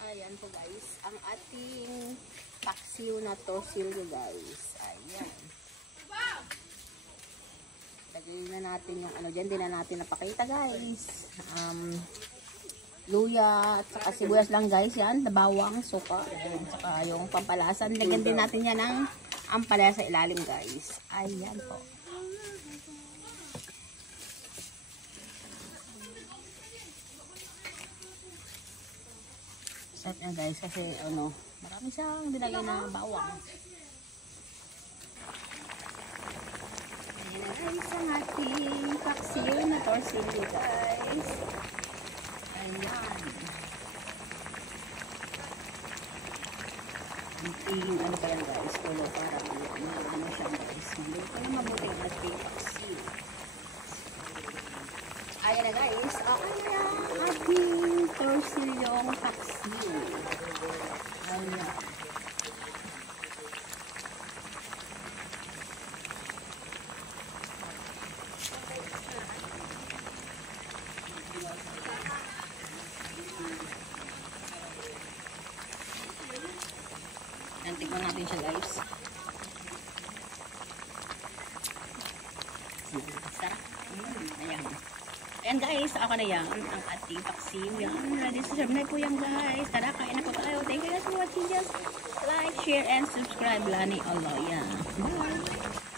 Ayan po guys, ang ating paksiw na torsilyo guys. Ayan. Lagay na natin yung ano dyan, di na natin napakita guys. Luya at saka sibuyas lang guys, yan, bawang, suka, at saka yung pampalasan. Lagyan din natin yan ng ampalaya sa ilalim guys. Ayan po. Set na guys kasi ano, marami siyang dinagay na bawang. Ayan na guys ang ating paksiw na torsilyo guys. Ayan. Ating ano pa yan guys, tulo para ano siya guys. Hindi ko na mabuti ang ating paksiw. Ayan na guys, ayan ang ating torsilyong paksiw. Ayan. Tignan natin siya guys. Sarap. Ayan. Ayan guys, ako na yan. Ang ating paksiw. Yan. Ready to serve na po yan guys. Tara, kain na po tayo. Thank you guys for watching. Just like, share, and subscribe. Lani Allah. Yan. Bye.